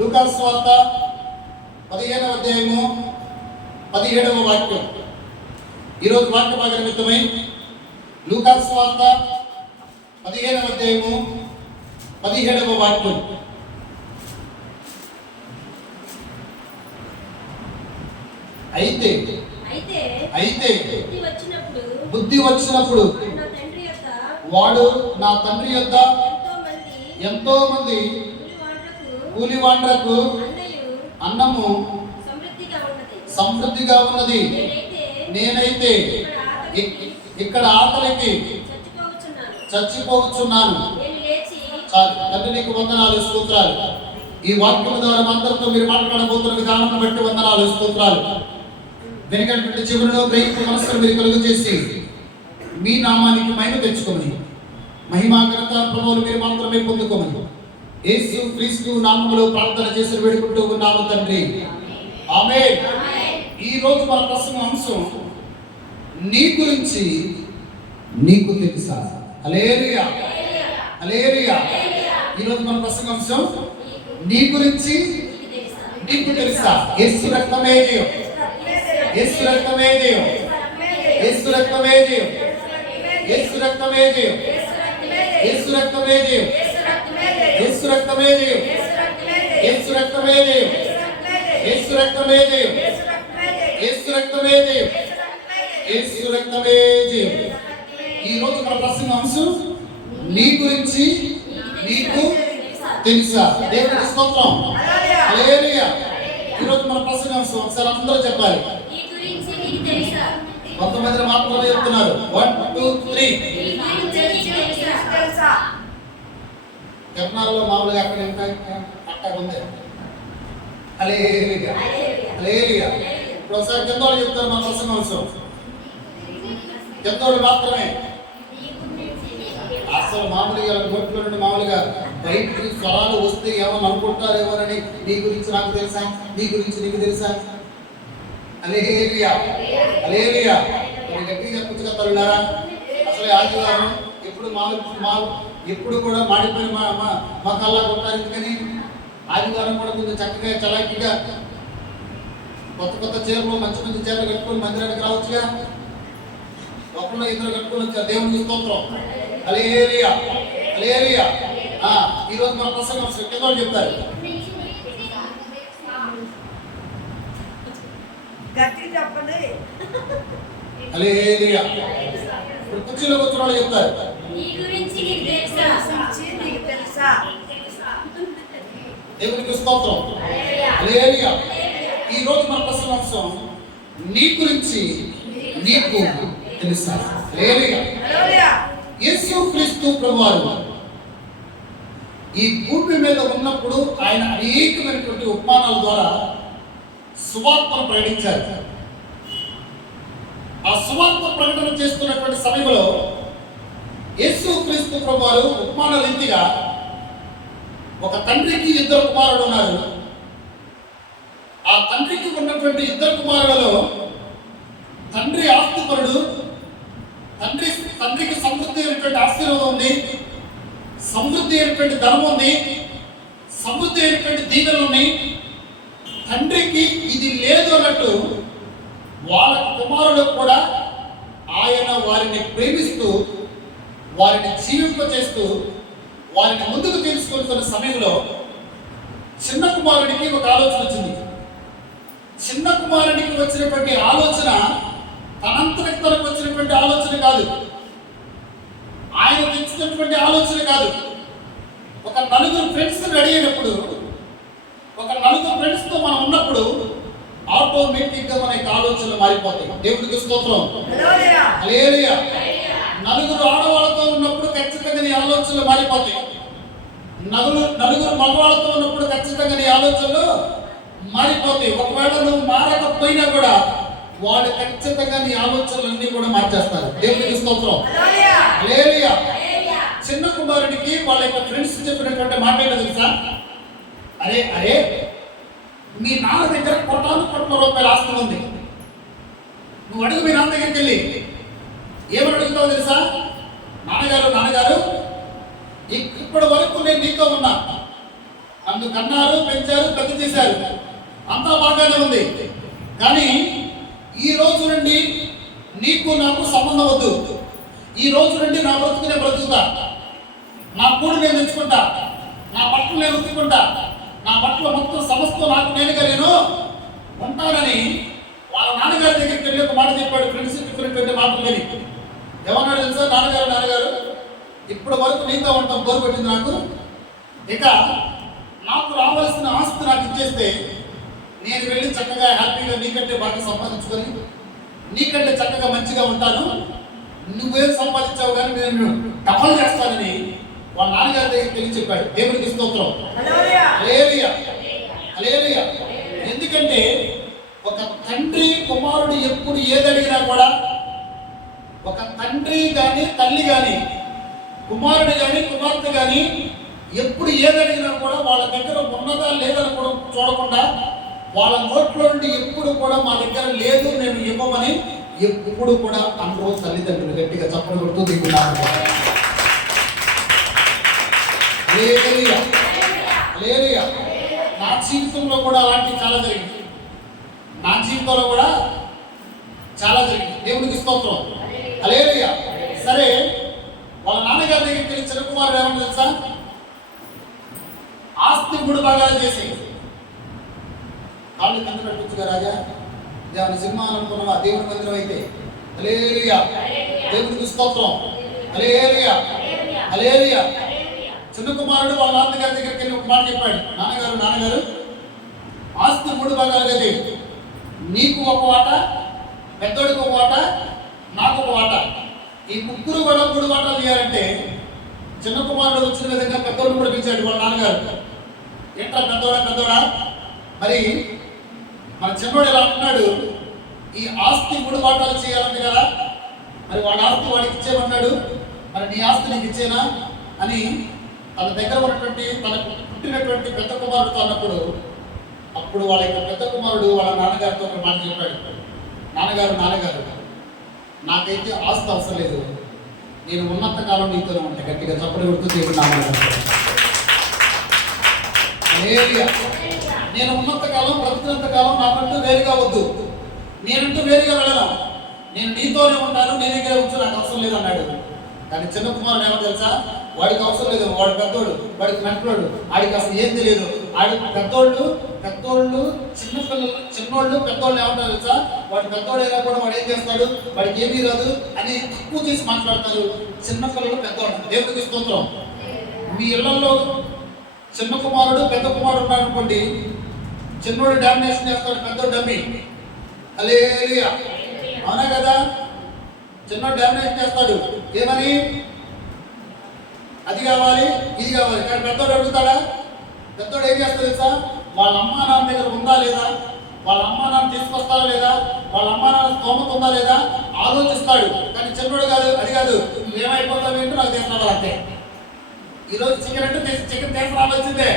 లూకా సువార్త 15వ అధ్యాయము 17వ వాక్యం. ఈరోజు వాక్య భాగ నిమిత్తమై లూకా సువార్త 15వ అధ్యాయము 17వ వాక్యం. అయితే బుద్ధి వచ్చినప్పుడు వాడు నా తండ్రి యొద్ద ఎంతో మంది కూలివాండ్రకు అన్నము సమృద్ధిగా ఉన్నది, నేనైతే ఇక్కడ ఆకలికి చచ్చిపోవచ్చున్నాను. చాలు. తండ్రి నీకు వందనాలు, స్తోత్రాలు. ఈ వాక్యం ద్వారా అందరితో మీరు మాట్లాడబోతున్న విధానం బట్టి వందనాలు, స్తోత్రాలు. వెనుకటి చివరిలో గ్రహింపు మనస్సును మీరు కలుగు చేసి మీ నామానికి మహిమ తెచ్చుకోమని, మహిమాగ్రత ప్రభువులు మీరు మాత్రమే పొందుకోమని యేసు క్రీస్తు నామములో ప్రార్థన చేసి వేడుకుంటూ ఉన్నాము తండ్రి, ఆమేన్. ఈ రోజు మన ప్రసంగ అంశం నీ గురించి నీకు తెలుసా. హల్లెలూయా, హల్లెలూయా. ఈ రోజు మన ప్రసంగ అంశం నీ గురించి నీకు తెలుసా. యేసు రక్తమే జయం, యేసు రక్తమే జయం, యేసు రక్తమే జయం, యేసు రక్తమే జయం, యేసు రక్తమే జయం, యేసు రక్తమే జయం, యేసు రక్తమే జయం, యేసు రక్తమే జయం, యేసు రక్తమే జయం, యేసు రక్తమే జయం. ఈ రోజు మన ప్రసంగ అంశం నీ గురించి నీకు తెలుసా. దేవునికి స్తోత్రం, హల్లెలూయా. ఈ రోజు మన ప్రసంగ అంశం ఒకసారి అందరూ చెప్పాలి. కొంతమంది మాత్రమే చెప్తున్నారు. 1 2 3. జపనాల్లో మామూలుగా అక్కడ అక్కడ ఉంది. హల్లెలూయా, హల్లెలూయా. ఇప్పుడు ఒకసారి కిందోళ్ళు చెప్తారు మన ప్రసంగ అంశం. కిందోళ్ళు మాత్రమే. అసలు మామూలుగా నోట్లో నుండి మామూలుగా బయటికి స్వరాలు వస్తే ఏమని అనుకుంటారేమోనని నీ గురించి నాకు తెలుసా, నీ గురించి నీకు తెలుసా. హల్లెలూయా, హల్లెలూయా. కొన్ని గట్టిగా చెప్పొచ్చు కదా తల్లులారా. అసలు ఆదివారం ఎప్పుడు కూడా మాడిపోయిన మా కల్లా కొట్టారు. ఎందుకని ఆదివారం కూడా కొంచెం చక్కగా చలాకీగా కొత్త చీరలు మంచి మంచి చీరలు కట్టుకొని మందిరానికి రావచ్చుగా. ఒకళ్ళు ఇద్దరు కట్టుకొని వచ్చారు. దేవునికి స్తోత్రం, హల్లెలూయా, హల్లెలూయా. ఈ రోజు మన ప్రసంగం కింద చెప్తారు. హల్లెలూయా. ఇప్పుడు కుర్చీలో కూర్చున్న వాళ్ళు చెప్తారు. దేవునికి స్తోత్రం, హల్లెలూయా. ఈ రోజు మన ప్రసంగం నీ గురించి నీకు తెలుసా. హల్లెలూయా. యేసు క్రీస్తు ప్రభువారు ఈ భూమి మీద ఉన్నప్పుడు ఆయన అనేకమైనటువంటి ఉపమానాల ద్వారా సువార్తను ప్రకటించారు. ఆ సువార్త ప్రకటన చేస్తున్నటువంటి సమయంలో యేసు క్రీస్తు ప్రభువారు ఉపమాన రీతిగా ఒక తండ్రికి ఇద్దరు కుమారుడు ఉన్నారు. ఆ తండ్రికి ఉన్నటువంటి ఇద్దరు కుమారులలో తండ్రి ఆస్తిపరుడు, తండ్రికి సమృద్ధి అయినటువంటి ఆశీర్వాదం ఉంది, సమృద్ధి అయినటువంటి ధనం ఉంది, సమృద్ధి అయినటువంటి దీవెనలు ఉన్నాయి. తండ్రికి ఇది లేదు అన్నట్టు వాళ్ళ కుమారుడు కూడా ఆయన వారిని ప్రేమిస్తూ వారిని జీవింపచేస్తూ వారిని ముందుకు తీసుకెళ్తున్న సమయంలో చిన్న కుమారుడికి ఒక ఆలోచన వచ్చింది. చిన్న కుమారుడికి వచ్చినటువంటి ఆలోచన తనంతరికి తనకు వచ్చినటువంటి ఆలోచన కాదు, ఆయన తెచ్చినటువంటి ఆలోచన కాదు. ఒక నలుగురు ఫ్రెండ్స్ రెడీ అయినప్పుడు, ఒక నలుగురు ఫ్రెండ్స్తో మనం ఉన్నప్పుడు ఆటోమేటిక్గా మన ఆలోచనలు మారిపోతాయి. దేవుడికి స్తోత్రం, హల్లెలూయా. నలుగురు ఆడవాళ్ళతో ఉన్నప్పుడు ఖచ్చితంగా నీ ఆలోచనలు మారిపోతాయి. నలుగురు మగవాళ్ళతో ఉన్నప్పుడు ఖచ్చితంగా నీ ఆలోచనలు మారిపోతాయి. ఒకవేళ నువ్వు మారకపోయినా కూడా వాళ్ళు ఖచ్చితంగా నీ ఆలోచనలన్నీ కూడా మార్చేస్తారు. దేవుడికి స్తోత్రం, హల్లెలూయా. చిన్న కుమారుడికి వాళ్ళ యొక్క ఫ్రెండ్స్ చెప్పినటువంటి మాట ఏంటో తెలుసా. అరే మీ నాన్న దగ్గర కోట్ల రూపాయల ఆస్తి ఉంది, నువ్వు అడుగు మీ నాన్న దగ్గరికి వెళ్ళి ఏమని అడుగుతావు తెలుసా. నాన్నగారు ఇప్పటి వరకు నేను నీతో ఉన్నా, నన్ను కన్నారు, పెంచారు, పెద్ద చేశారు, అంతా బాగానే ఉంది. కానీ ఈ రోజు నుండి నీకు నాకు సంబంధం వద్దు. ఈ రోజు నుండి నా బ్రతుకునే బ్రతుకుతా, నా కూడు నేను తెచ్చుకుంటా, నా బట్టలు నేను ఉత్తుకుంటా, నా బట్టలు మొత్తం సమస్తం నాకు నేనుగా నేను ఉంటానని వాళ్ళ నాన్నగారి దగ్గరికి వెళ్ళి ఒక మాట చెప్పాడు. ఫ్రెండ్స్ చెప్పినటువంటి మాటలు విని ఏమన్నాడు తెలుసా? నాన్నగారు ఇప్పటి వరకు నీతో ఉంటాం, బోరు పెట్టింది నాకు, ఇక నాకు రావాల్సిన ఆస్తి నాకు ఇచ్చేస్తే నేను వెళ్ళి చక్కగా హ్యాపీగా నీకంటే బాగా సంపాదించుకొని నీకంటే చక్కగా మంచిగా ఉంటాను, నువ్వేం సంపాదించావు కానీ నేను డబల్ చేస్తానని వాళ్ళ నాన్నగారి దగ్గరికి వెళ్ళి చెప్పాడు. దేవుడికి స్తోత్రం, హల్లెలూయా, హల్లెలూయా. ఎందుకంటే ఒక తండ్రి కుమారుడు ఎప్పుడు ఏది అడిగినా కూడా, ఒక తండ్రి కానీ తల్లి కానీ కుమారుడు కానీ కుమార్తె కానీ ఎప్పుడు ఏది అడిగినా కూడా వాళ్ళ దగ్గర ఉన్నదా లేదని కూడా చూడకుండా వాళ్ళ నోట్లో నుండి ఎప్పుడు కూడా మా దగ్గర లేదు నేను ఇవ్వమని ఎప్పుడు కూడా అందరూ తల్లిదండ్రులు గట్టిగా చప్పట్లు కొడుతూ దిగుతున్నారు. నా జీవితంలో కూడా అలాంటివి చాలా జరిగింది. నా జీవితంలో కూడా చాలా జరిగింది. దేవుడికి స్తోత్రం, హల్లెలూయా. సరే, వాళ్ళ నాన్నగారి దగ్గరికి వెళ్ళి చిన్న కుమారుడు ఏమన్నా తెలుసా? ఆస్తి 3 భాగాలు చేసి కాళ్ళు కింద పెట్టించుగా రాజా, దేవుని సింహాన్ని అనుకున్నావా? దేవుని మందిరం అయితే హల్లెలూయా, దేవుడికి స్తోత్రం, హల్లెలూయా, హల్లెలూయా. చిన్న కుమారుడు వాళ్ళ నాన్నగారి దగ్గరికి వెళ్ళి ఒక మాట చెప్పాడు. నాన్నగారు ఆస్తి 3 భాగాలుగా చేయి, నీకు ఒక వాట, పెద్దోడికి ఒక వాట, నాకు ఒక వాట. ఈ ముగ్గురు కూడా 3 వాటాలు చేయాలంటే చిన్న కుమారుడు వచ్చిన విధంగా పెద్దోడు కూడా పిలిచాడు వాళ్ళ నాన్నగారు. ఏంట్రా పెద్దోడా, మరి మన చిన్నోడు ఎలా అంటున్నాడు, ఈ ఆస్తి 3 వాటాలు చేయాలంటే కదా, మరి వాడి ఆస్తి వాడికి ఇచ్చేయమన్నాడు, మరి నీ ఆస్తి నీకు ఇచ్చేనా అని తన దగ్గర ఉన్నటువంటి తనకు పుట్టినటువంటి పెద్ద కుమారుడితో అన్నప్పుడు, అప్పుడు వాళ్ళ యొక్క పెద్ద కుమారుడు వాళ్ళ నాన్నగారితో ఒక మాట చెప్పాడు. నాన్నగారు నాకైతే ఆస్తి అవసరం లేదు, నేను ఉన్నంత కాలం నీతోనే ఉంటాను. గట్టిగా చప్పట్లు కొడుతూ తీసుకున్నాను. నేను ఉన్నంత కాలం, బ్రతుకున్నంత కాలం నాకంటూ వేరుగా వద్దు, నేనంటూ వేరుగా వెళ్ళను, నేను నీతోనే ఉంటాను, నీ దగ్గర ఉంచు, నాకు అవసరం లేదు అన్నాడు. కానీ చిన్న కుమారుడు ఏమో తెలుసా? వాడికి అవసరం లేదు, వాడు పెద్దోడు, వాడికి మెంటలోడు, వాడికి అసలు ఏం తెలియదు. వాడి పెద్దోళ్ళు చిన్నోళ్ళు పెద్దోళ్ళు ఏమంటారు తెలుసా? వాడు పెద్దోడైనా కూడా వాడు ఏం చేస్తాడు, వాడికి ఏమీ రాదు అని తక్కువ చేసి మాట్లాడతారు చిన్నపిల్లలు పెద్దోళ్ళు. దేవుడికి స్తోత్రం. మీ ఇళ్లలో చిన్న కుమారుడు పెద్ద కుమారుడు ఉన్నాడు అనుకోండి, చిన్నోడు డామినేషన్ చేస్తాడు, పెద్దోడు డమ్మి. హల్లెలూయా, అవునా కదా? చిన్నోడు డామినేషన్ చేస్తాడు, ఏమని అది కావాలి ఇది కావాలి. కానీ పెద్దోడు అడుగుతాడా? పెద్దోడు ఏం చేస్తాడు తెలుసా? వాళ్ళ అమ్మా నాన్న దగ్గర ఉందా లేదా, వాళ్ళ అమ్మా నాన్న తీసుకొస్తారా లేదా, వాళ్ళ అమ్మా నాన్న స్తోమత ఉందా లేదా ఆలోచిస్తాడు. కానీ చిన్నోడు కాదు, అది కాదు, నువ్వేమైపోతావు ఏంటో నాకు తీసుకురావాలి అంతే. ఈరోజు చికెన్ అంటే చికెన్ తీసుకురావాల్సిందే,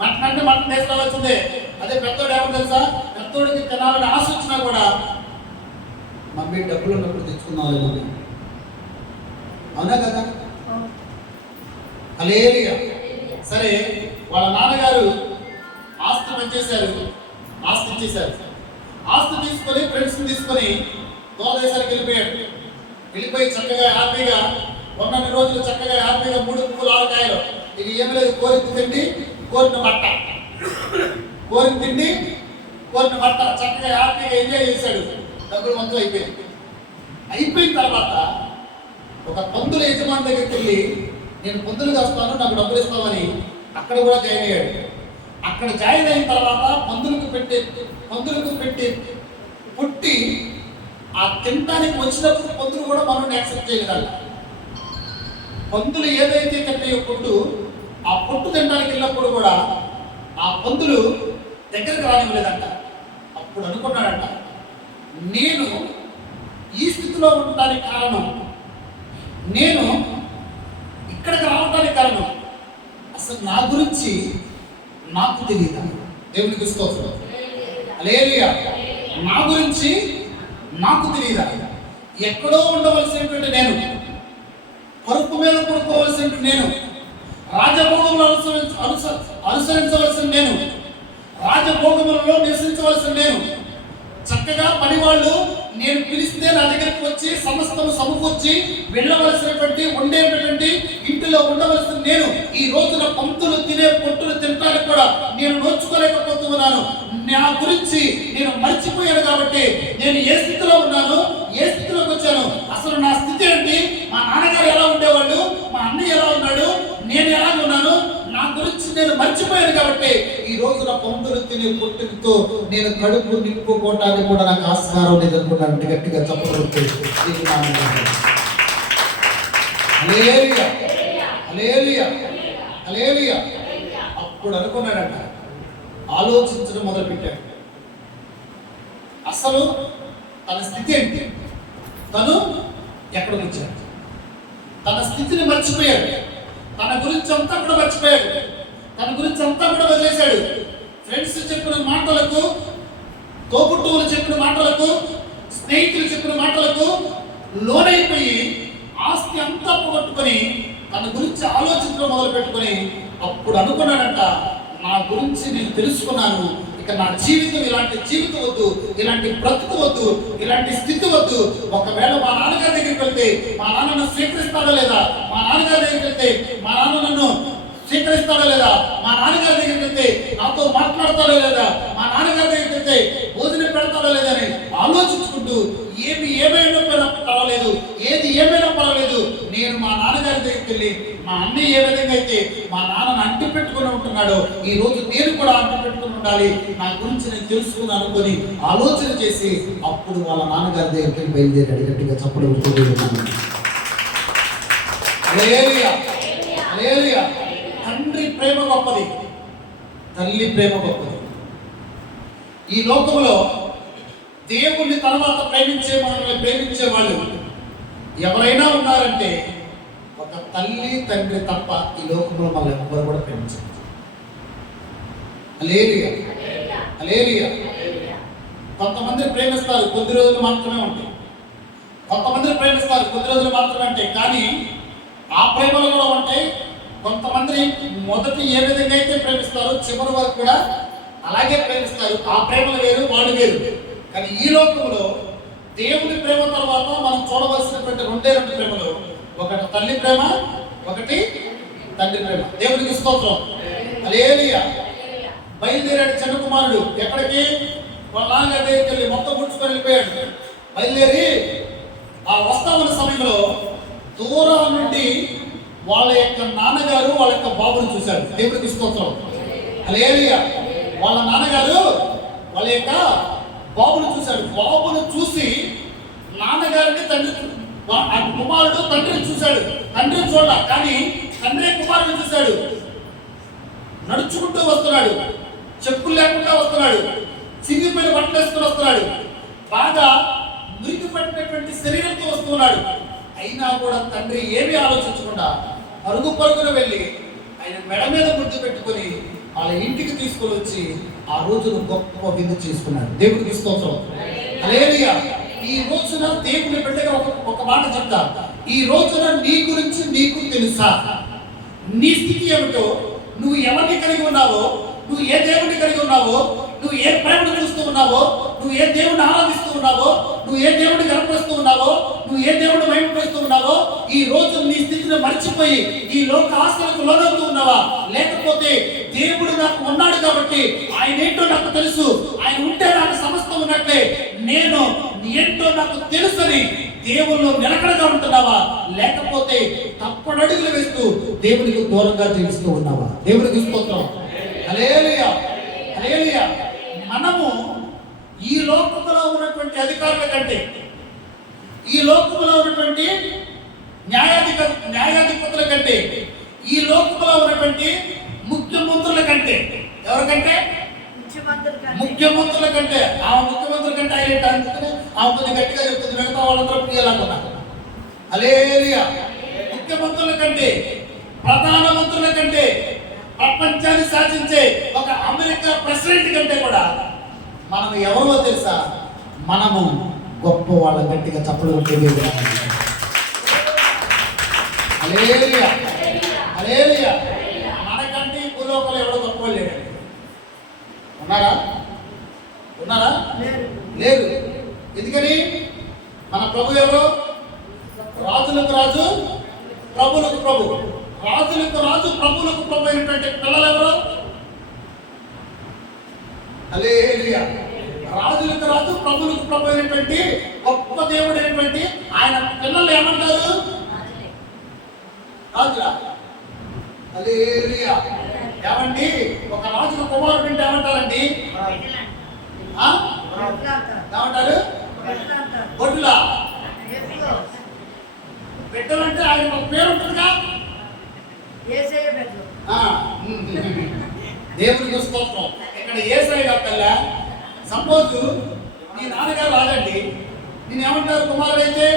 మటన్ అంటే మటన్ తీసుకురావాల్సిందే. అదే పెద్దోడు ఏమో తెలుసా? పెద్దోడికి తినాలని ఆశ వచ్చినా కూడా మమ్మీ డబ్బులు ఉన్నప్పుడు తెచ్చుకున్నావు మమ్మీ, అవునా కదా? హల్లెలూయా. సరే, వాళ్ళ నాన్నగారు ఆస్తి పనిచేశారు, ఆస్తి ఇచ్చేశారు. ఆస్తి తీసుకొని ఫ్రెండ్స్ని తీసుకొని దూరదేశానికి వెళ్ళిపోయి చక్కగా హ్యాపీగా ఉన్నన్ని రోజులు చక్కగా హ్యాపీగా 3 పువ్వులు 6 కాయలు, ఇది ఏమి లేదు, కోరిక తిండి కోరిన బట్ట, కోరిక తిండి కోరిన బట్ట, చక్కగా హ్యాపీగా ఎంజాయ్ చేశాడు. డబ్బులు మొత్తం అయిపోయిన తర్వాత ఒక పందుల యజమాని దగ్గరికి వెళ్ళి, నేను పందులు కాస్తాను, నాకు డబ్బులు ఇస్తామని అక్కడ కూడా జాయిన్ అయ్యాడు. అక్కడ జాయిన్ అయిన తర్వాత పందులకు పెట్టి పుట్టి ఆ తినడానికి వచ్చినప్పుడు పందులు కూడా మనం యాక్సెప్ట్ చేయగలగాలి. పందులు ఏదైతే కట్టాయో పొట్టు, ఆ పొట్టు తినడానికి వెళ్ళినప్పుడు కూడా ఆ పందులు దగ్గరకు రానివ్వలేదంట. అప్పుడు అనుకున్నాడంట, నేను ఈ స్థితిలో ఉండటానికి కారణం, నేను ఇక్కడికి రావడానికి కారణం అసలు నా గురించి నాకు తెలియదా? దేవునికి స్తోత్రం, హల్లెలూయా. నా గురించి నాకు తెలియదా? ఎక్కడో ఉండవలసినటువంటి నేను, పరుపు మీద పడుకోవలసినటువంటి నేను, రాజభోగములు అనుసరించవలసిన నేను, రాజభోగములలో నివసించవలసిన నేను, చక్కగా పనివాళ్ళు నేను పిలిస్తే నా దగ్గరికి వచ్చి సమస్తము సమకూర్చి వెళ్ళవలసినటువంటి ఉండేటటువంటి ఇంటిలో ఉండవలసిన నేను ఈ రోజున పంక్తులు తినే పొట్టులు తినడానికి కూడా నేను నోచుకోలేకపోతున్నాను. నా గురించి నేను మర్చిపోయాను కాబట్టి నేను ఏ స్థితిలో ఉన్నాను, ఏ స్థితిలోకి వచ్చాను, అసలు నా స్థితి ఏంటి, మా నాన్నగారు ఎలా ఉండేవాళ్ళు, మా అన్నయ్య ఎలా ఉన్నాడు, నేను ఎలా ఉన్నాను, నా గురించి నేను మర్చిపోయాను కాబట్టి ఈ రోజున పంక్తులు తినే పొట్టులతో నేను కడుపు నింపుకోవటానికి కూడా నాకు ఆస్కారం లేదనుకున్నాను. గట్టిగా చెప్పలు. అప్పుడు అనుకున్నాడంట, ఆలోచించడం మొదలుపెట్టాడు. అసలు తన స్థితి ఏంటి, తను ఎక్కడికి వచ్చాడు, తన స్థితిని మర్చిపోయాడు, తన గురించి అంతా కూడా మర్చిపోయాడు, తన గురించి అంతా కూడా వదిలేశాడు. ఫ్రెండ్స్ చెప్పిన మాటలకు, తోబుట్టువులు చెప్పిన మాటలకు, స్నేహితులు చెప్పిన మాటలకు లోనైపోయి ఆస్తి అంతా పోగొట్టుకొని తన గురించి ఆలోచించడం మొదలు పెట్టుకొని అప్పుడు అనుకున్నాడంట, నా గురించి నేను తెలుసుకున్నాను, ఇక నా జీవితం ఇలాంటి జీవితం వద్దు, ఇలాంటి బ్రతుకు వద్దు, ఇలాంటి స్థితి వద్దు. ఒకవేళ మా నాన్నగారి దగ్గరికి వెళ్తే మా నాన్న నన్ను స్వీకరిస్తాడా లేదా, మా నాన్నగారి దగ్గరికి వెళ్తే మా నాన్న నన్ను స్వీకరిస్తాడా లేదా, మా నాన్నగారి దగ్గరికి వెళ్తే నాతో మాట్లాడతాడా లేదా, మా నాన్నగారి దగ్గరికి వెళ్తే భోజనం పెడతాడా లేదా అని ఆలోచించుకుంటూ ఏమైనా పర్వాలేదు, ఏది ఏమైనా పర్వాలేదు, నేను మా నాన్నగారి దగ్గరికి వెళ్ళి మా అన్నయ్య ఏ విధంగా అయితే మా నాన్నను అంటి పెట్టుకుని ఉంటున్నాడో ఈ రోజు నేను కూడా అంటి పెట్టుకుని ఉండాలి, నా గురించి నేను తెలుసుకుని అనుకొని ఆలోచన చేసి అప్పుడు వాళ్ళ నాన్నగారి దగ్గరికి బయలుదేరాడు. గట్టిగా చప్పుడు. తండ్రి ప్రేమ గొప్పది, తల్లి ప్రేమ గొప్పది. ఈ లోకంలో దేవుణ్ణి తర్వాత మనల్ని ప్రేమించే వాళ్ళు ఎవరైనా ఉన్నారంటే ఒక తల్లి తండ్రి తప్ప ఈ లోకంలో మనల్ని ఎవ్వరు కూడా ప్రేమించారు. కొంతమంది ప్రేమిస్తారు, కొద్ది రోజులు మాత్రమే ఉంటాయి. కొంతమంది ప్రేమిస్తారు, కొద్ది రోజులు మాత్రమే ఉంటాయి. కానీ ఆ ప్రేమలు కూడా ఉంటాయి. కొంతమంది మొదటి ఏ విధంగా అయితే ప్రేమిస్తారో చివరి వరకు కూడా అలాగే ప్రేమిస్తారు. ఆ ప్రేమలు వేరు, వాళ్ళు వేరు. కానీ ఈ లోకంలో దేవుని ప్రేమ తర్వాత మనం చూడవలసినటువంటి రెండు ప్రేమలు, ఒకటి తల్లి ప్రేమ, ఒకటి తండ్రి ప్రేమ. దేవునికి స్తోత్రం. హల్లెలూయా. బయలుదేరాడు చిన్న కుమారుడు. ఎక్కడికి? వాళ్ళ నాన్నగారి దగ్గరికి వెళ్ళి మొత్తం ముడుచుకొని వెళ్ళిపోయాడు. బయలుదేరి ఆ వస్తామన్న సమయంలో దూరం నుండి వాళ్ళ యొక్క నాన్నగారు వాళ్ళ యొక్క బాబుని చూశాడు. దేవునికి స్తోత్రం. హల్లెలూయా. వాళ్ళ నాన్నగారు వాళ్ళ యొక్క బాబును చూశాడు. బాబును చూసి నాన్నగారిని కుమారుడు తండ్రిని చూశాడు. తండ్రిని చూడాల, కానీ తండ్రి కుమారుని చూశాడు. నడుచుకుంటూ వస్తున్నాడు, చెప్పులు లేకుండా వస్తున్నాడు, చిరిగిపోయిన బట్టలు వేసుకుని వస్తున్నాడు, బాగా మురికి పట్టినటువంటి శరీరంతో వస్తున్నాడు. అయినా కూడా తండ్రి ఏమీ ఆలోచించకుండా పరుగున వెళ్ళి ఆయన మెడ మీద ముద్దు పెట్టుకొని వాళ్ళ ఇంటికి తీసుకొని వచ్చి ఆ రోజును గొప్ప విందు చేసుకున్నాడు. దేవుడికి స్తోత్రం. హల్లెలూయా. ఈ రోజున దేవుని బిడ్డగా ఒక మాట చెప్తా. ఈ రోజున నీ గురించి నీకు తెలుసా? నీ స్థితి ఏమిటో, నువ్వు ఎవరిని కలిగి ఉన్నావో, నువ్వు ఏ దేవుడిని కలిగి ఉన్నావో, నువ్వు ఏ ప్రేమను చూస్తూ ఉన్నావో, నువ్వు ఏ దేవుడిని ఆరాధిస్తూ ఉన్నావో, నువ్వు ఏ దేవుడిని గర్వపరుస్తూ ఉన్నావో, నువ్వు ఏ దేవుడిని మహిమపరుస్తూ ఉన్నావో, ఈ రోజు నీ స్థితిని మర్చిపోయి ఈ లోక ఆశలకు లోనవుతూ ఉన్నావా? లేకపోతే దేవుడు నాకు ఉన్నాడు కాబట్టి ఆయన ఏంటో నాకు తెలుసు, ఆయన ఉంటే నాకు సమస్తం ఉన్నట్లే, నేను ఏంటో నాకు తెలుసని దేవుల్లో నిలకడగా ఉంటున్నావా? లేకపోతే తప్పడడుగులు వేస్తూ దేవునికి దూరంగా జీవిస్తూ ఉన్నావా? దేవునికి స్తోత్రం. హల్లెలూయా. హల్లెలూయా. మనము ఈ లోకంలో ఉన్నటువంటి అధికారుల కంటే, ఈ లోకంలో ఉన్నటువంటి న్యాయాధిపతుల కంటే, ఈ లోకంలో ఉన్నటువంటి ముఖ్యమంత్రుల కంటే, ఎవరికంటే? ముఖ్యమంత్రుల కంటే. ఆ ముఖ్యమంత్రుల కంటే ఆయన అందుకని ఆ కొద్ది గట్టిగా చెప్తుంది, మిగతా వాళ్ళందరూ ప్రియాలనుకున్నారు. హల్లెలూయా. ముఖ్యమంత్రుల కంటే, ప్రధానమంత్రుల కంటే, ప్రపంచాన్ని శాసించే ఒక అమెరికా ప్రెసిడెంట్ కంటే కూడా మనం ఎవరో తెలుసా? మనము గొప్ప వాళ్ళ గట్టిగా చప్పలు కొట్టేది. హల్లెలూయా. హల్లెలూయా. ఉన్నారా? ఉన్నారా? లేరు. ఎందుకని? మన ప్రభు ఎవరు? రాజులకు రాజు, ప్రభులకు ప్రభు. రాజులకు రాజు, ప్రభులకు ప్రభు అయినటువంటి పిల్లలు ఎవరు? హల్లెలూయా. రాజులకు రాజు, ప్రభులకు ప్రభు అయినటువంటి గొప్ప దేవుడు అయినటువంటి ఆయన పిల్లలు ఏమంటారు? రాజులా? హల్లెలూయా. ఏమండి, ఒక రాజుకు కుమారుడు అంటే ఏమంటారండి? ఏమంటారు? గొడ్డులా? బిడ్డలంటే ఆయన ఒక పేరు ఉంటుందిగా. దేవుడికి స్తోత్రం. ఇక్కడ యేసయ్య కాకల్లా సపోజ్ నీ నాన్నగారు రాదండి, నేను ఏమంటారు? కుమారుడు అయితే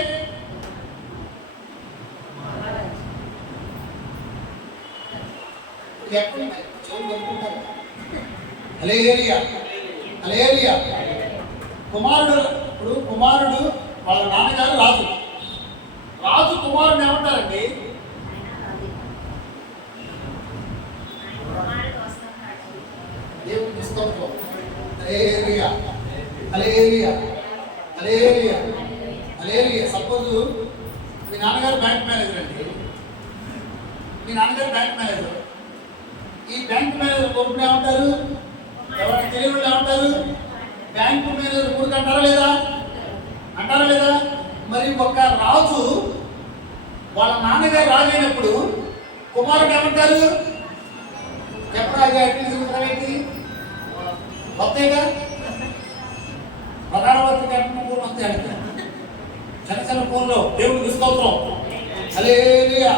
హల్లెలూయా, హల్లెలూయా. కుమారుడు, ఇప్పుడు కుమారుడు వాళ్ళ నాన్నగారు రాజు, రాజు కుమారుడు ఏమంటారండి? దేవుడికి స్తోత్రం. హల్లెలూయా, హల్లెలూయా, హల్లెలూయా, హల్లెలూయా. సపోజ్ మీ నాన్నగారు బ్యాంక్ మేనేజర్ అండి, మీ నాన్నగారు బ్యాంక్ మేనేజర్. ఈ బ్యాంక్ మేనేజర్ కొడుకుని ఏమంటారు? ఎవరైనా తెలియదు ఏమంటారు? బ్యాంక్ మేనేజర్ కొడుకు అంటారా లేదా? అంటారా లేదా? మరి ఒక రాజు వాళ్ళ నాన్నగారు రాజు అయినప్పుడు కుమారుడు ఏమంటారు? చెప్పరాజు తిరుగుతారేంటి? వస్తాయిగా ప్రధానమంత్రి క్యాబినెట్ ఫోన్ వస్తాయి అడుగుతారు, చిన్న చిన్న ఫోన్లో. దేవుడికి స్తోత్రం. హల్లెలూయా.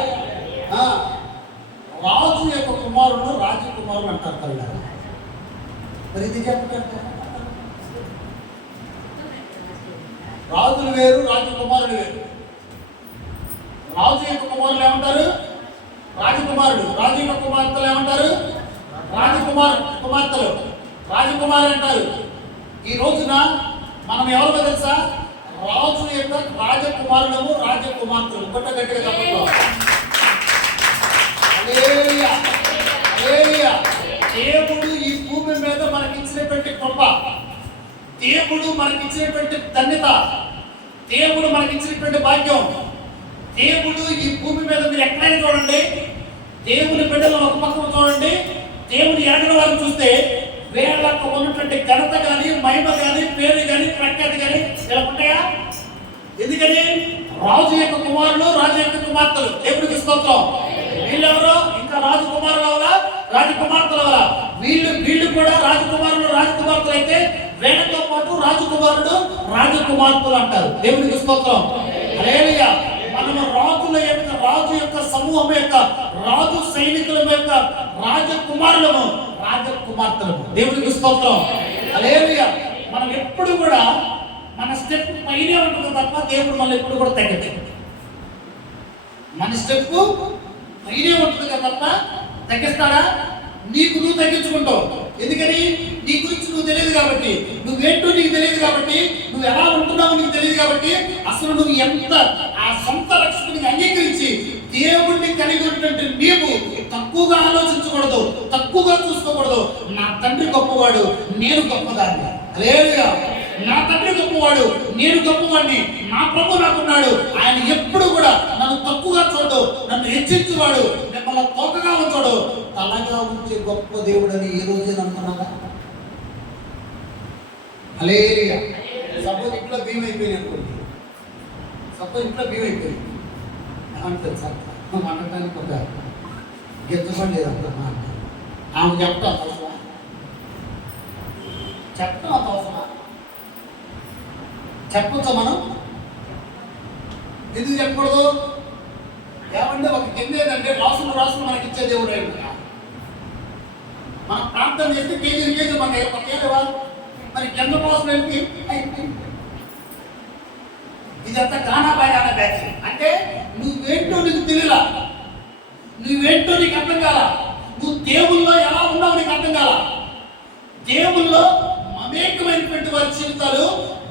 రాజు యొక్క కుమారుడు రాజకుమారుడు అంటారు కదా. మరి ఇది చెప్పండి, రాజులు వేరు, రాజకుమారుడు వేరు. రాజు యొక్క కుమారులు ఏమంటారు? రాజకుమారుడు. రాజు యొక్క కుమార్తెలు ఏమంటారు? కుమార్తెలు, రాజకుమారు అంటారు. ఈ రోజున మనం ఎవరో తెలుసా? రాజు యొక్క రాజకుమారులము, రాజకుమార్తెలు. గొట్ట గట్టిగా చెప్పండి. హల్లెలూయా, హల్లెలూయా. దేవుడు ఈ భూమి మీద మనకిచ్చినటువంటి కృప, దేవుడు మనకిచ్చినటువంటి ధన్యత, దేవుడు మనకిచ్చినటువంటి భాగ్యం. దేవుడు ఈ భూమి మీద మీరు ఎక్కడైనా చూడండి, దేవుని బిడ్డలు ఒక పక్కన చూడండి, దేవుని ఎరగిన వారిని చూస్తే వీళ్ళకు ఉన్నటువంటి ఘనత కానీ, మహిమ కానీ, పేరు కానీ, ప్రఖ్యాతి కానీ ఇలా ఉంటాయా? ఎందుకని? రాజు యొక్క కుమారులు, రాజు యొక్క కుమార్తెలు. దేవుడికి స్తోత్రం. వీళ్ళెవరో ఇంకా రాజకుమారులు అవలా, రాజకుమార్తెలు అవలా. వీళ్ళు కూడా రాజకుమారులు, రాజకుమార్తెలు అయితే వీళ్ళతో పాటు రాజకుమారుడు, రాజకుమార్తెలు అంటారు. దేవుడికి స్తోత్రం. హల్లెలూయా. మనము రాజు యొక్క సమూహం యొక్క, రాజు సైనికుల యొక్క రాజకుమారులము, రాజకుమార్తెలము. దేవుడికి స్తోత్రం. హల్లెలూయా. మనం ఎప్పుడు కూడా మన స్టెప్ పైనే ఉంటుంది తప్ప దేవుడు మళ్ళీ ఎప్పుడు కూడా తగ్గదు. మన స్టెప్ పైనే ఉంటుంది కదా తప్ప తగ్గిస్తాడా? నీకు నువ్వు తగ్గించుకుంటావు. ఎందుకని? నీ గురించి నువ్వు తెలియదు కాబట్టి, నువ్వేంటో నీకు తెలియదు కాబట్టి, నువ్వు ఎలా ఉంటున్నావు నీకు తెలియదు కాబట్టి, అసలు నువ్వు ఎంత ఆ సొంత రక్షకుడిని అంగీకరించి దేవుడిని కలిగి ఉన్నటువంటి నీవు తక్కువగా ఆలోచించకూడదు, తక్కువగా చూసుకోకూడదు. నా తండ్రి గొప్పవాడు, నేను గొప్పదాన్ని. హల్లెలూయా. నా తండ్రి గొప్పవాడు, నేను గొప్పవాడిని. నా ప్రభు నాకున్నాడు. ఆయన ఎప్పుడు కూడా నన్ను తక్కువగా చూడడు, నన్ను హెచ్చించువాడు, మిమ్మల్ని తోకగా ఉంచాడు, తలగా ఉంచే గొప్ప దేవుడని ఈ రోజు నమ్ముతున్నాగా. హల్లెలూయా. సపోజ్ ఇంట్లో భీమ్ అయిపోయింది అనుకోండి, సపోజ్ ఇంట్లో భీమ్ అయిపోయింది అంటారు సార్, నువ్వు అనడానికి ఒక గిద్దపడి లేదు అంత ఆమె చెప్పడం అంత అవసరమా? చెప్పడం అంత అవసరమా? చెప్పొచ్చా మనం? ఎందుకు చెప్పకూడదు? ఏమంటే ఒక కింద ఏంటంటే రాసులు మనకి ఇచ్చే దేవుడు అయ్యి మనం ప్రార్థన చేస్తే కేజీ మనకి పక్కేదేవా? మరి కింద రాసులు వెళ్ళి ఇదంతా గానా బాగానా బ్యాచ్. అంటే నువ్వేంటో నీకు తెలియలా, నువ్వేంటో నీకు అర్థం కాలా, నువ్వు దేవుల్లో ఎలా ఉన్నావు నీకు అర్థం కాలా. దేవుల్లో మమేకమైనటువంటి వారి జీవితాలు,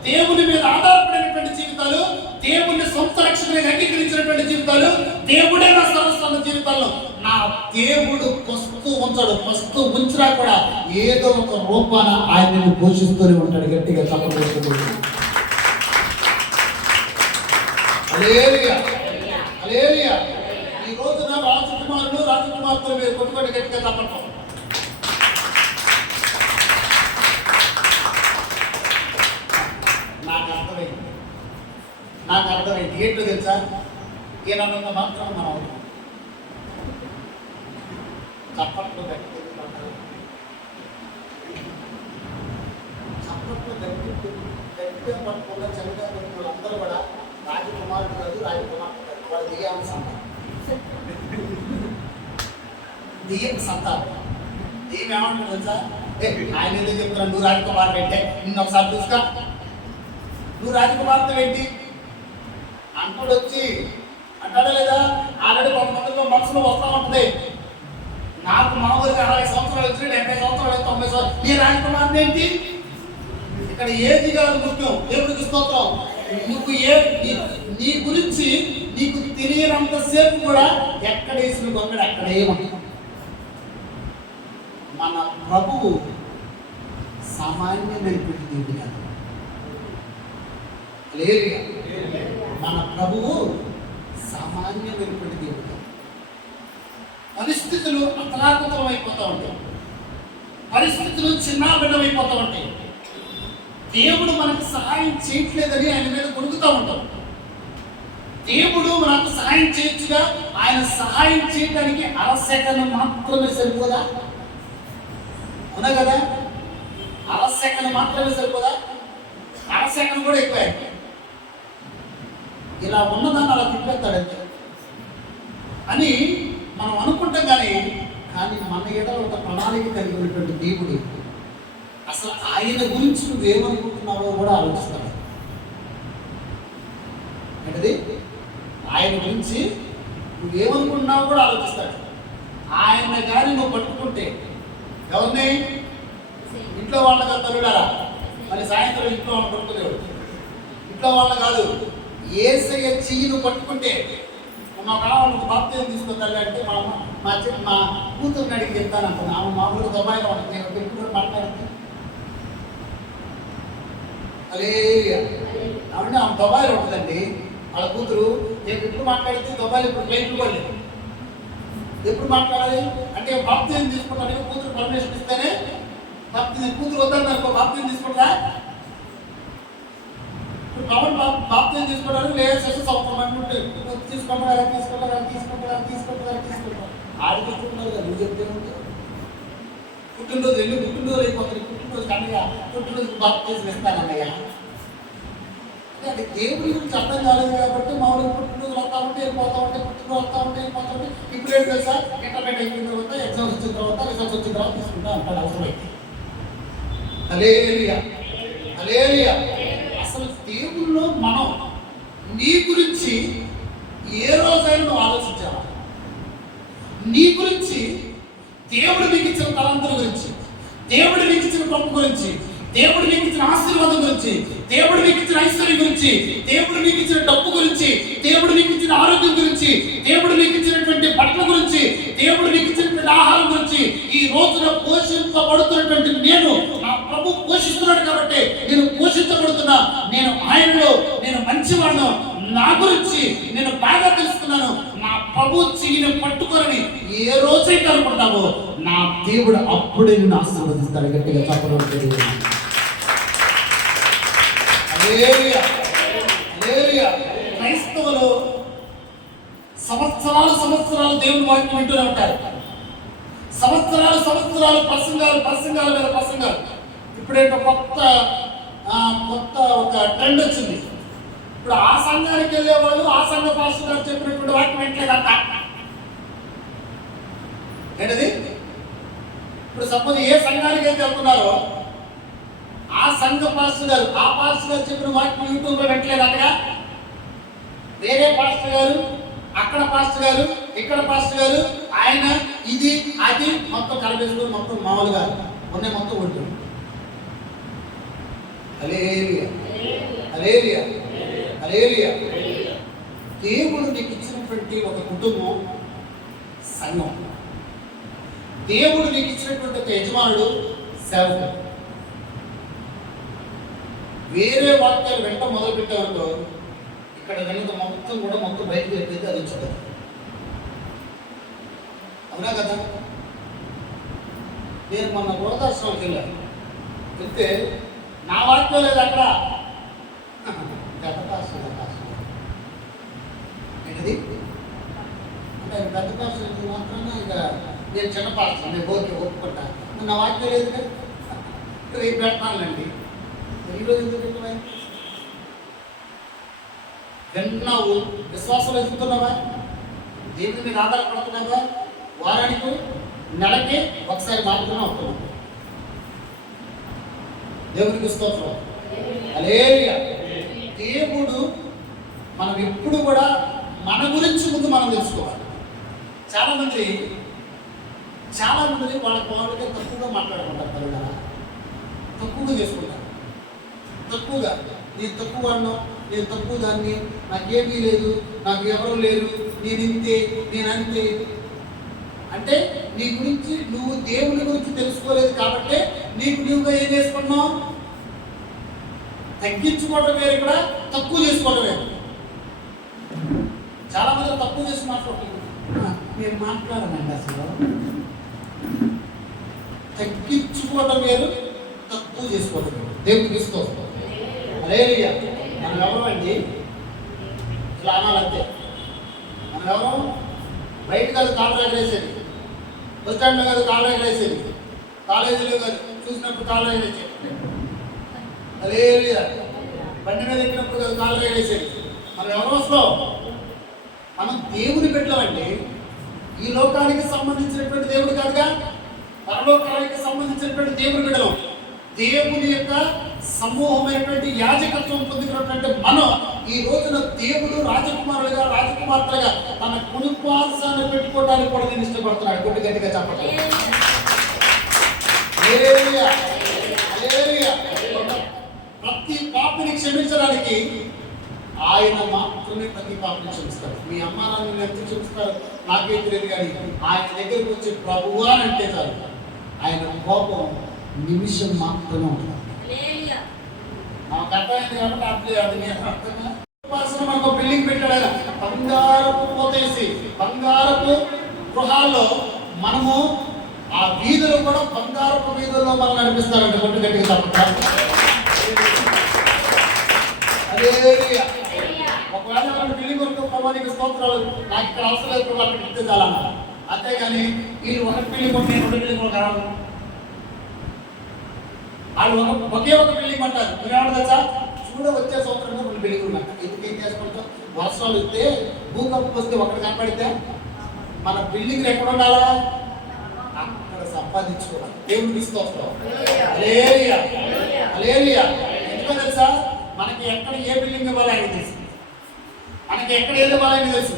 దేవుని మీద ఆధారపడినటువంటి జీవితాలు, దేవుని సొంత రక్షణగా అంగీకరించినటువంటి జీవితాలు, దేవుడే నా సర్వస్వ జీవితాల్లో నా దేవుడు పస్తూ ఉంచడు. పస్తూ ఉంచినా కూడా ఏదో ఒక రూపాన ఆయనను పోషిస్తూనే ఉంటాడు. గట్టిగా చెప్పబోతుంది. హల్లెలూయా, హల్లెలూయా. ఈ రోజున రాజకుమారులు రాజకుమార్తెలు మీరు కొట్టుకొని గట్టిగా చెప్పటం. నాకు అర్థమైంది ఏంటో తెలుసా? ఈయన మాత్రం మనం చప్పట్లు గట్టిగా పట్టుకున్న చలిగా పట్టుకున్న అందరూ కూడా రాజకుమారుడు కాదు, రాజకుమార్తె కాదు, వాళ్ళు దియ్యామ సంతానం. దియ్యం సంతానం. దెయ్యం ఏమంటాడు తెలుసా? ఆయన ఎందుకు చెప్తున్నాను, నువ్వు రాజకుమారుడు అంటే నిన్ను ఒకసారి చూసుకో, నువ్వు రాజకుమార్తె ఏంటి అంటాడు. వచ్చి అంటాడా లేదా? ఆల్రెడీ కొంతమందిలో మనసులో వస్తూ ఉంటుంది. నాకు మామూలుగా 60 సంవత్సరాలు వచ్చి 70 సంవత్సరాలు 90 సంవత్సరాలు ఈ రాజకుమార్తె ఏంటి? ఇక్కడ ఏది కాదు ముఖ్యం. దేవుడికి స్తోత్రం. నువ్వు నీ గురించి నీకు తెలియనంతసేపు కూడా ఎక్కడ వేసిన గొంగడు అక్కడే ఉంటుంది. మన ప్రభువు సామాన్యమైనటువంటి దేవుడు కాదు. మన ప్రభువు సామాన్యమైనటువంటి దేవుడు కాదు. పరిస్థితులు అతలాకుతలం అయిపోతూ ఉంటాయి. పరిస్థితులు చిన్నాభిన్నమైపోతూ ఉంటాయి. దేవుడు మనకు సహాయం చేయట్లేదని ఆయన మీద కొడుకుతూ ఉంటాం. దేవుడు మనకు సహాయం చేయొచ్చుగా. ఆయన సహాయం చేయడానికి అరసెకను మాత్రమే సరిపోదా? అవునా కదా? అరసెకను మాత్రమే సరిపోదా? అరసెకను కూడా ఎక్కువ. ఇలా ఉన్నదాన్ని అలా తిప్పేస్తాడంతే అని మనం అనుకుంటాం. కానీ మన ఎడల ఒక ప్రణాళిక కలిగి ఉన్నటువంటి దేవుడు అసలు ఆయన గురించి నువ్వేమనుకుంటున్నావో కూడా ఆలోచిస్తాడు. ఏంటది? ఆయన గురించి నువ్వేమనుకుంటున్నావో కూడా ఆలోచిస్తాడు. ఆయన కానీ నువ్వు పట్టుకుంటే ఎవరిని? ఇంట్లో వాళ్ళగా తల్లుడారా? మరి సాయంత్రం ఇంట్లో వాళ్ళని పట్టుకునేవాడు. ఇంట్లో వాళ్ళ కాదు, యేసయ్య చెయ్యి నువ్వు పట్టుకుంటే మా కావాలకు బాప్తిజం తీసుకుంటారు అంటే మా కూతురుని అడిగి చెప్తాను అంటాను. ఆమె మామూలుగా దుబాయ్లో ఉంటుంది. నేను పెట్టుకుని మాట్లాడుతుంది. హల్లెలూయా. ఆమె దుబాయ్లో ఉంటుందండి. వాళ్ళ కూతురు నేను ఎప్పుడు మాట్లాడితే దుబాయ్లో ఇప్పుడు ఫ్లైట్లు కూడా లేదు. ఎప్పుడు మాట్లాడాలి అంటే బాప్తిజం తీసుకుంటాను. కూతురు పర్మిషన్ ఇస్తేనే బాప్తిజం. కూతురు వద్దని అనుకో బాప్తిజం తీసుకుంటా. ఇప్పుడు పవన్ బాప్తిజం తీసుకోవడానికి లేదు సంవత్సరం తీసుకుంటారు. ఆడిపోతున్నారు కదా. నువ్వు చెప్తే పుట్టినరోజు పుట్టినరోజు అయిపోతుంది. పుట్టినరోజు కన్నయ్య పుట్టినరోజు బాప్తిజం ఇస్తానన్నయ్య. అంటే దేవుడి గురించి అర్థం కాలేదు కాబట్టి మామూలుగా పుట్టినరోజులు వస్తూ ఉంటే వెళ్ళిపోతూ ఉంటే పుట్టినరోజు వస్తూ ఉంటే వెళ్ళిపోతూ ఉంటే ఇప్పుడు ఏంటి తెలుసా? ఇంటర్మీడియట్ అయిపోయిన తర్వాత ఎగ్జామ్స్ వచ్చిన తర్వాత రిజల్ట్స్ వచ్చిన తర్వాత తీసుకుంటా అంటాడు అవసరమైతే. హల్లెలూయా, హల్లెలూయా. అసలు దేవుల్లో మనం నీ గురించి ఏ రోజైనా నువ్వు ఆలోచించావా? నీ గురించి దేవుడు నీకు ఇచ్చిన తలంతుల గురించి, దేవుడు నీకు ఇచ్చిన గొప్ప గురించి, దేవుడు నీకు ఇచ్చిన ఆశీర్వాదం గురించి, దేవుడు నీకు ఇచ్చిన ఐశ్వర్యం గురించి, దేవుడు నీకు ఇచ్చిన డబ్బు గురించి, దేవుడు నీకు ఇచ్చిన ఆరోగ్యం గురించి, దేవుడు నీకు ఇచ్చినటువంటి బట్టల గురించి, దేవుడు నీకు ఇచ్చినటువంటి ఆహారం గురించి ఈ రోజున పోషించబడుతున్నటువంటి నేను నా ప్రభు పోషిస్తున్నాడు కాబట్టి నేను పోషించబడుతున్నా. నేను ఆయనలో నేను మంచివాడు. నా గురించి నేను బాగా తెలుసుకున్నాను. నా ప్రభు చెయ్యిని పట్టుకొని ఏ రోజైతే అనుకుంటావో నా దేవుడు అప్పుడే నిన్ను ఆశీర్వదిస్తాడు. గట్టిగా చెప్పడం. క్రైస్తవులు సంవత్సరాలు దేవుని వాక్యం వింటూనే ఉంటారు. సంవత్సరాలు ప్రసంగాల మీద ప్రసంగాలు. ఇప్పుడేంటో కొత్త ఒక ట్రెండ్ వచ్చింది. ఇప్పుడు ఆ సంఘానికి వెళ్ళేవాళ్ళు ఆ సంఘ పాస్టర్ గారు చెప్పినటువంటి వాక్యం వింటలేదంట. ఏంటది? ఇప్పుడు సపోజ్ ఏ సంఘానికి అయితే వెళ్తున్నారో ఆ సంఘ పాస్టర్ గారు చెప్పిన వాక్యం యూట్యూబ్ లో పెట్టలేదంటగా. వేరే పాస్టర్ గారు, అక్కడ పాస్టర్ గారు, ఇక్కడ పాస్టర్ గారు, ఆయన ఇది అది మొత్తం కలిపేసుకొని మొత్తం మామూలుగా ఉన్నాయి మొత్తం ఉంటుంది. హల్లెలూయా, హల్లెలూయా, హల్లెలూయా. దేవుడు నీకు ఇచ్చినటువంటి ఒక కుటుంబం సంఘం. దేవుడు నీకు ఇచ్చినటువంటి ఒక యజమానుడు సేవకుడు. వేరే వాక్యాలు వెంట మొదలు పెట్టేవాళ్ళు ఇక్కడ విన్నది మొత్తం బయటకు వెళ్ళిపోతే అది వచ్చేది. అవునా కదా? నేను మొన్న గోదాశ్రమంకి వెళ్ళాను. వెళ్తే నా వాక్యం లేదు అక్కడ. పెద్ద పాస్టర్ ఏంటిది అంటే పెద్ద పాస్టర్ మాత్రమే ఇక నేను చిన్న పాస్టర్, నేను ఓకే ఒప్పుకుంటా. నా వాక్యం లేదు కదా, రేపు పెట్టాలండి. ఈరోజు ఎందుకు పెట్టినా? విన్నావు, విశ్వాసం ఎదుగుతున్నావా, దేవుని మీద ఆధారపడుతున్నావా, వారానికి నెలకి ఒకసారి మాత్రమే అవుతున్నావు. దేవునికి స్తోత్రం. హల్లెలూయా. దేవుడు మనం ఎప్పుడు కూడా మన గురించి ముందు మనం తెలుసుకోవాలి. చాలామంది వాళ్ళకి తక్కువగా మాట్లాడుకుంటారు. కదా, తక్కువగా చేసుకుంటారు. తక్కువగా నేను తక్కువ అన్నావు, నేను తక్కువ దాన్ని, నాకేమీ లేదు, నాకు ఎవరు లేరు, నేను ఇంతే, నేను అంతే. అంటే నీ గురించి నువ్వు దేవుని గురించి తెలుసుకోలేదు కాబట్టి నీకు నువ్వుగా ఏం చేసుకున్నావు? తగ్గించుకోవడం వేరు, ఇక్కడ తక్కువ చేసుకోవడం వేరు. చాలా మంది తక్కువ చేసి మాట్లాడుతున్నారు. నేను మాట్లాడనండి అసలు. తగ్గించుకోవడం వేరు, తక్కువ చేసుకోవడం వేరు. దేవుడికి ఇస్తాం. హల్లెలూయా. మనం ఎవరు అండి? ఇలా అనాలంతే. మనం ఎవరు? బయట కాదు కాళ్ళు ఎగరేసేది, బస్ స్టాండ్లో కాదు కాళ్ళు ఎగరేసేది, కాలేజీలో కాదు చూసినప్పుడు కాళ్ళు ఎగరేసేది, హల్లెలూయా. బండి మీద ఎక్కినప్పుడు కాదు కాళ్ళు ఎగరేసేది. మనం ఎవరు వస్తాం? మనం దేవుని పెట్టామండి. ఈ లోకానికి సంబంధించినటువంటి దేవుడు కాదుగా, పరలోకానికి సంబంధించినటువంటి దేవుని బిడ్డలం. దేవుని యొక్క సమూహమైనటువంటి యాజకత్వం పొందుకున్నటువంటి మనం ఈ రోజున దేవుడు రాజకుమారులుగా రాజకుమార్తెలుగా తన కుటుంబాన్ని పెట్టుకోవడానికి కూడా నేను ఇష్టపడుతున్నాడు. కొద్ది గట్టిగా చెప్పండి. ప్రతి పాపిని క్షమించడానికి ఆయన మాత్రమే ప్రతి పాపిని క్షమిస్తారు. మీ అమ్మ నాన్న ఎంత క్షమిస్తారు నాకే తెలియదు, కానీ ఆయన దగ్గరికి వచ్చి ప్రభువా అని అంటే చాలు, ఆయన కోపం నిమిషం మాత్రమే ఉంటుంది. నాకు అర్థమైంది కాబట్టి అది మనకు బిల్డింగ్ పెట్టాడు ఆయన. బంగారపు పోతేసి బంగారపు గృహాల్లో మనము ఆ వీధులు కూడా బంగారపు వీధుల్లో మనం నడిపిస్తారంటే కొట్టు గట్టిగా తప్ప. ఒకవేళ మన బిల్డింగ్ కొనుక్కోవడానికి స్తోత్రాలు, నాకు ఇక్కడ అవసరం లేదు వాళ్ళకి ఇస్తే చాలన్న. అంతేగాని వీళ్ళు ఒక బిల్డింగ్ కొట్టి రెండు బిల్డింగ్ రావాలి, వాళ్ళు ఒకే ఒక బిల్డింగ్ అంటారు. మీరు తెలుసా? చూడ వచ్చే సంవత్సరంగా రెండు బిల్డింగ్ ఉన్నాయి. ఎందుకు ఏం చేసుకుంటాం? వర్షాలు ఇస్తే భూకంపం వస్తే ఒకటి కనపడితే మన బిల్డింగ్ ఎక్కడ ఉండాలా? అక్కడ సంపాదించుకోవాలి. దేవుడికి స్తోత్రం. హల్లెలూయా. హల్లెలూయా. ఎందుకో తెలుసా? మనకి ఎక్కడ ఏ బిల్డింగ్ ఇవ్వాలని తెలుసు, మనకి ఎక్కడ ఏది ఇవ్వాలని తెలుసు,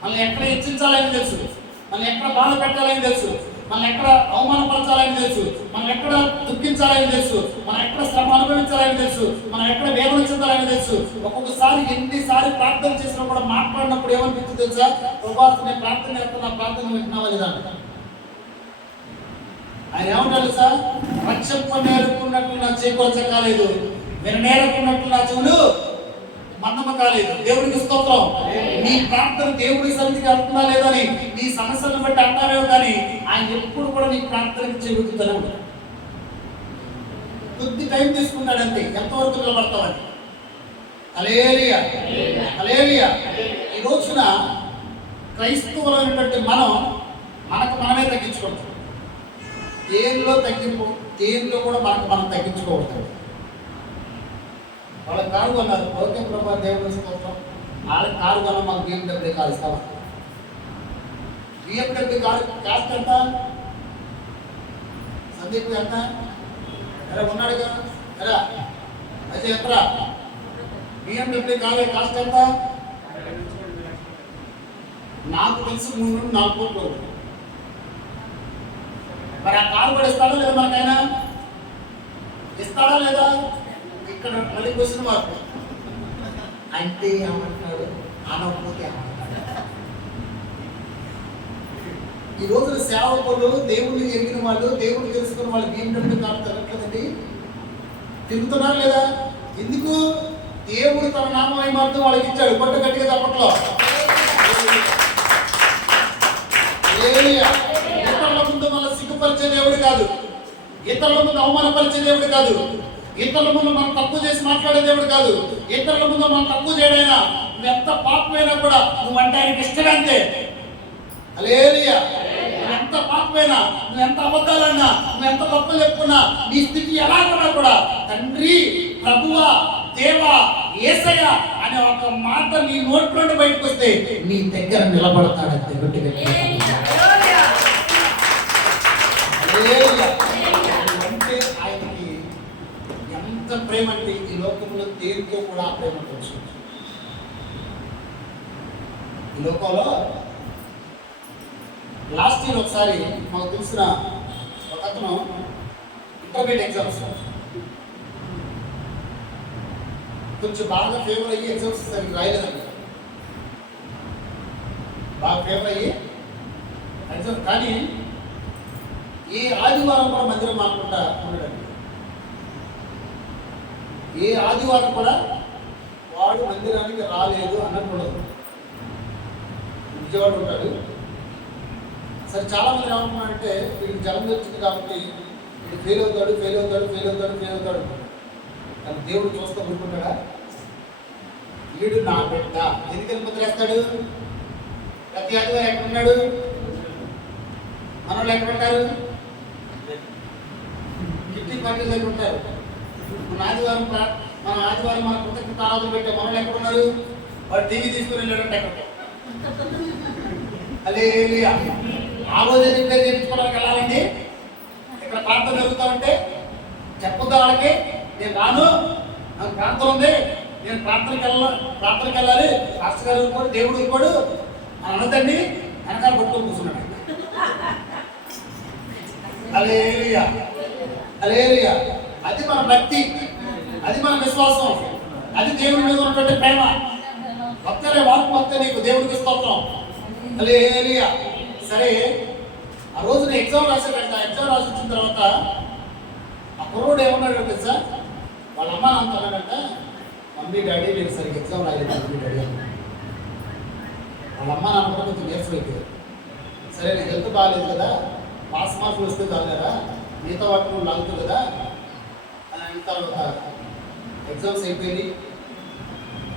మనల్ని ఎక్కడ హెచ్చించాలని తెలుసు, మనల్ని ఎక్కడ బాధ పెట్టాలని తెలుసు, మనం ఎక్కడ అవమానపరచాలని తెలుసు, మనం ఎక్కడ దుఃఖించాలని తెలుసు, మనం ఎక్కడ శ్రమ అనుభవించాలని తెలుసు, మనం ఎక్కడ వేదన చెందాలని తెలుసు. ఒక్కొక్కసారి ఎన్నిసార్లు ప్రార్థన చేసినా కూడా మాట్లాడినప్పుడు ఏమనిపిస్తుంది తెలుసా? ప్రభావం నేను ప్రార్థన చేస్తున్నా, ప్రార్థన వింటున్నావా లేదా? ఆయన ఏమంటారు తెలుసా? రక్షణ నేర్పుకున్నట్లు నా చేకూర్చ కాలేదు, విననేరకున్నట్లు నా చెవులు మన్నమ కాలేదు. దేవుడికి స్తోత్రం. నీ ప్రార్థన దేవుడి సన్నిధికి వెళ్తుందా లేదని నీ సమస్యలను బట్టి అంటారేమో, కానీ ఆయన ఎప్పుడు కూడా నీ ప్రార్థనకి చెబుతుందనే ఉంటాడు. కొద్ది టైం తీసుకుంటాడంతే, ఎంతవరకు నిలబడతామని. హల్లెలూయా. హల్లెలూయా. ఈ రోజున క్రైస్తవులైనటువంటి మనం మనమే తగ్గించుకుంటాం. దేనిలో తగ్గింపు, దేనిలో కూడా మనం తగ్గించుకోవచ్చు. వాళ్ళ కారు కొన్నారు, ఓకే ప్రభా దేవుడి స్తోత్రం. వాళ్ళకి కారు కొన్నా మాకు BMW కారు ఇస్తావా? BMW కారు కాస్ట్ ఎంత? సందీప్ ఎంత? ఎలా ఉన్నాడుగా ఎలా అయితే ఎంతరా? BMW కారు కాస్ట్ ఎంత? నాకు తెలిసి 3 నుండి 4 కోట్లు. మరి ఆ కారు కూడా ఇస్తాడా లేదా? మనకైనా ఇస్తాడా లేదా? ఇక్కడ మళ్ళీ క్వశ్చన్ మార్క్. అంటే ఏమంటాడు? అనకపోతే ఏమంటాడు? ఈ రోజున సేవకులు, దేవుణ్ణి ఎరిగిన వాళ్ళు, దేవుణ్ణి తెలుసుకున్న వాళ్ళు BMW కారు తగ్గట్లేదండి. తిరుగుతున్నారు లేదా? ఎందుకు? దేవుడు తన నామమై మాత్రం వాళ్ళకి ఇచ్చాడు. కొట్ట గట్టిగా తప్పట్లో. ఇతరుల ముందు మన సిగ్గుపరిచే దేవుడు కాదు, ఇతరుల ముందు అవమానపరిచే దేవుడు కాదు, ఇతరుల ముందు మనం తప్పు చేసి మాట్లాడే దేవుడు కాదు. ఇతరుల ముందు మనం తప్పు చేయడైనా, నువ్వు ఎంత పాపమైనా కూడా నువ్వు అంటే ఆయనకి ఇష్టంతే. హల్లెలూయా. నువ్వు ఎంత పాపమైనా, నువ్వు ఎంత అబద్ధాలన్నా, నువ్వు ఎంత తప్పులు చెప్పుకున్నా, నీ స్థితి ఎలాగున్నా కూడా తండ్రి, ప్రభువా, దేవా, యేసయ్య అనే ఒక మాట నీ నోట్లో బయటకు వస్తే నీ దగ్గర నిలబడతాడంతే. అంటే ఆయనకి ఎంత ప్రేమ అంటే ఈ లోకంలో దేనితో కూడా ఆ ప్రేమ తెలుసు. ఈ లోకంలో లాస్ట్ ఇయర్ ఒకసారి మాకు తెలిసిన ఒక అతను ఇంటర్మీడియట్ ఎగ్జామ్స్ కొంచెం బాగా ఫేవర్ అయ్యి ఎగ్జామ్స్ సరిగ్గా రాయలేదండి. బాగా ఫేవర్ అయ్యి ఎగ్జామ్, కానీ ఏ ఆదివారం కూడా మందిరం మానకుండా ఉండడండి. ఏ ఆదివారం కూడా వాడు మందిరానికి రాలేదు అన్నట్టు ఉండదు. విజయవాడ ఉంటాడు. సరే, చాలామంది ఏమంటున్నారంటే వీడికి జలం వచ్చింది కాబట్టి వీడు ఫెయిల్ అవుతాడు కానీ దేవుడు చూస్తూ ఊరుకుంటాడా? వీడు నా బిడ్డ ఎందుకని ముద్రేస్తాడు? ప్రతి ఆదివారం ఎక్కడున్నాడు? మనోళ్ళు ఎక్కడుంటారు? కిట్టి పార్టీలు దగ్గర ఉంటారు. మన ఆదివారం మన కృతజ్ఞత ఆరాధన పెట్టే మనోళ్ళు ఎక్కడున్నారు? వాడు టీవీ తీసుకుని వెళ్ళాడంటే ఎక్కడ? హల్లెలూయా. ఆ రోజు రిపేర్ చేయించుకోవడానికి వెళ్ళాలండి. ఇక్కడ ప్రార్థన జరుగుతూ ఉంటే చెప్పొద్దా వాళ్ళకి, నేను రాను, నాకు ప్రార్థన ఉంది, నేను ప్రార్థనకి వెళ్ళాలి, రాష్ట్ర గారు ఊరుకోడు, దేవుడు ఊరుకోడు అని అనదండి. వెనకాల పట్టుకొని కూర్చున్నాడు. హల్లెలూయా. హల్లెలూయా. అది మన భక్తి, అది మన విశ్వాసం, అది దేవుడి మీద ఉన్నటువంటి ప్రేమ. భక్తులే వాకు భక్తే నీకు దేవుడికి స్తోత్రం. హల్లెలూయా. సరే, ఆ రోజున ఎగ్జామ్ రాశాడంట. ఎగ్జామ్ రాసి వచ్చిన తర్వాత ఆ కుర్రోడు ఏమన్నాడు తెలుసా? వాళ్ళ అమ్మ నాన్న అన్నాడంట, మమ్మీ డాడీ నేను సరిగ్గా ఎగ్జామ్ రాయలేదు మమ్మీ డాడీ. వాళ్ళ అమ్మ నాన్న కూడా కొంచెం నీరసం అయిపోయారు. సరే, నేను హెల్త్ బాగాలేదు కదా, పాస్ మార్కులు వస్తే కాలేరా, మిగతా వాటి నువ్వు లాగుతావు కదా అని అయిన తర్వాత ఎగ్జామ్స్ అయిపోయి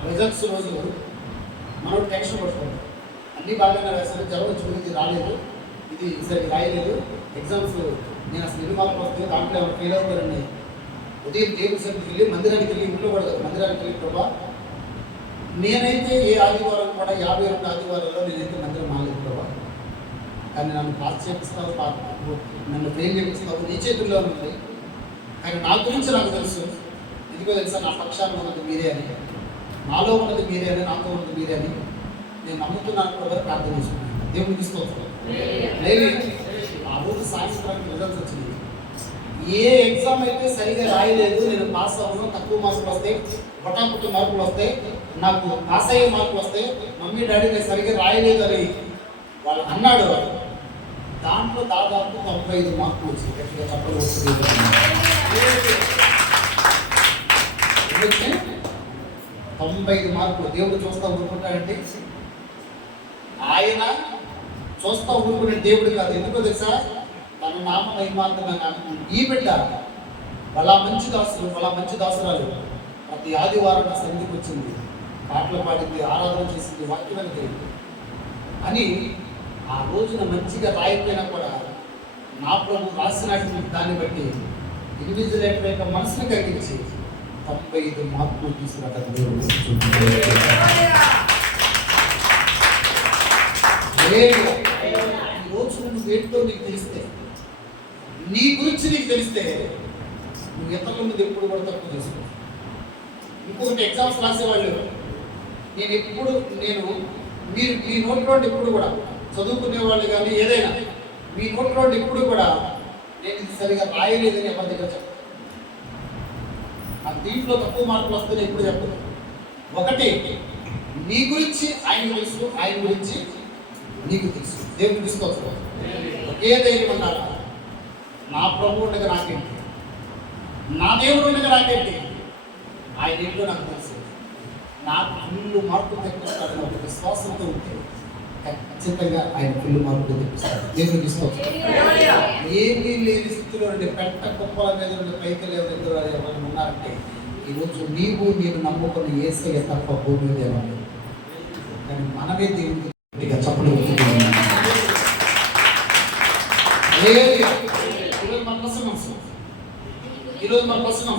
రిజల్ట్స్ రోజు మనం టెన్షన్ పట్టుకుంటాం. అన్నీ బాగానే రాశారు, జ్వరం వచ్చి ఇది రాలేదు, ఇది సరిగ్గా రాయలేదు, ఎగ్జామ్స్ నేను అసలు ఎన్ని మార్కులు వస్తాయో దాంట్లో ఎవరు ఫెయిల్ అవుతారని ఉదయం దేవుడి సన్నిధికి వెళ్ళి మందిరానికి వెళ్ళి, ఇంట్లో కూడా మందిరానికి వెళ్ళి, ప్రభా నేనైతే ఏ ఆదివారం కూడా 52 ఆదివారాల్లో నేనైతే మందిరం మాలేదు ప్రభా, కానీ నన్ను పాస్ చేపిస్తావు, నన్ను ఫెయిల్ చేపిస్తావు, నీ చేతుల్లో ఉంది. కానీ నా గురించి నాకు తెలుసు, ఇదిగో తెలుసా నా పక్షాన్ని ఉన్నది మీరే అని, నాలో ఉన్నది మీరే అని, నాతో ఉన్నది మీరే అని నేను నమ్ముతున్నాను కూడా ప్రార్థన చేసుకున్నాను. దేవుడికి తీసుకోవచ్చు. ఆ రోజు సాయంత్రానికి రిజల్ట్స్ వచ్చింది. ఏ ఎగ్జామ్ అయితే సరిగా రాయలేదు, నేను పాస్ అవ్వను, తక్కువ మార్కులు వస్తాయి, పొటాపుట్టు మార్కులు వస్తాయి, నాకు పాస్ అయ్యే మార్కులు వస్తాయి, మమ్మీ డాడీ నేను సరిగ్గా రాయలేదు అని వాళ్ళు అన్నాడు. దాంట్లో దాదాపు 95 మార్కులు వచ్చింది. గట్టిగా చెప్పలు వస్తుంది. 95 మార్కులు. దేవుడు చూస్తా ఊరుకుంటాడంటే ఆయన చూస్తా ఊరుకునే దేవుడు కాదు. ఎందుకో తెలుసా? తన నామ మహిమార్థంగా ఈ బిడ్డ వాళ్ళ మంచి దాసురాలు ప్రతి ఆదివారం నా సన్నిధికి వచ్చింది, పాటలు పాడింది, ఆరాధన చేసింది, వాక్యం అనేది అని ఆ రోజున మంచిగా రాయిపోయినా కూడా నా ప్రభు రాసినటువంటి దాన్ని బట్టి ఇన్విజిలేటర్ యొక్క మనసును కలిగించి 95 మార్కులు తీసుకురావడం దేవుడు. ఈ రోజు నువ్వు ఏంటో నీకు తెలిస్తే, నీ గురించి నీకు తెలిస్తే నువ్వు ఇతరుల మీద ఎప్పుడు కూడా తక్కువ చేసుకో. ఇంకొకటి, ఎగ్జామ్స్ రాసేవాళ్ళు మీరు మీ నోట్లో ఎప్పుడు కూడా చదువుకునే వాళ్ళు కానీ ఏదైనా మీ నోట్లో ఎప్పుడు కూడా నేను ఇది సరిగా రాయలేదని ఎవరి దగ్గర చెప్పను. ఆ దీంట్లో తక్కువ మార్కులు వస్తే ఎప్పుడు చెప్పను. ఒకటి, నీ గురించి ఆయన తెలుసు, ఆయన గురించి నీకు తెలుసు. దేవుడికి తీసుకోవచ్చు. ఏ ధైర్యం ఉండాలా? నా ప్రభు ఉండగా నాకేంటి, నా దేవుడు ఉండగా నాకేంటి, ఆయన ఏంటో నాకు తెలుసు. నాకు ఫుల్ మార్పులు తెప్పిస్తాడని ఒక విశ్వాసంతో ఉంటే ఖచ్చితంగా ఆయన ఫుల్ మార్పులు తెప్పిస్తాడు. దేవుడు తీసుకోవచ్చు. ఏమీ లేని స్థితిలో ఉండే పెట్ట కుప్పల మీద ఉండే పైకి ఎవరైనా ఉన్నారంటే ఈరోజు నీవు నేను నమ్ముకున్న యేసయ్య తప్ప భూమి మీద ఏమన్నా. కానీ మనమే దేవుడికి చప్పుడు ఈరోజు మన ప్రసంగం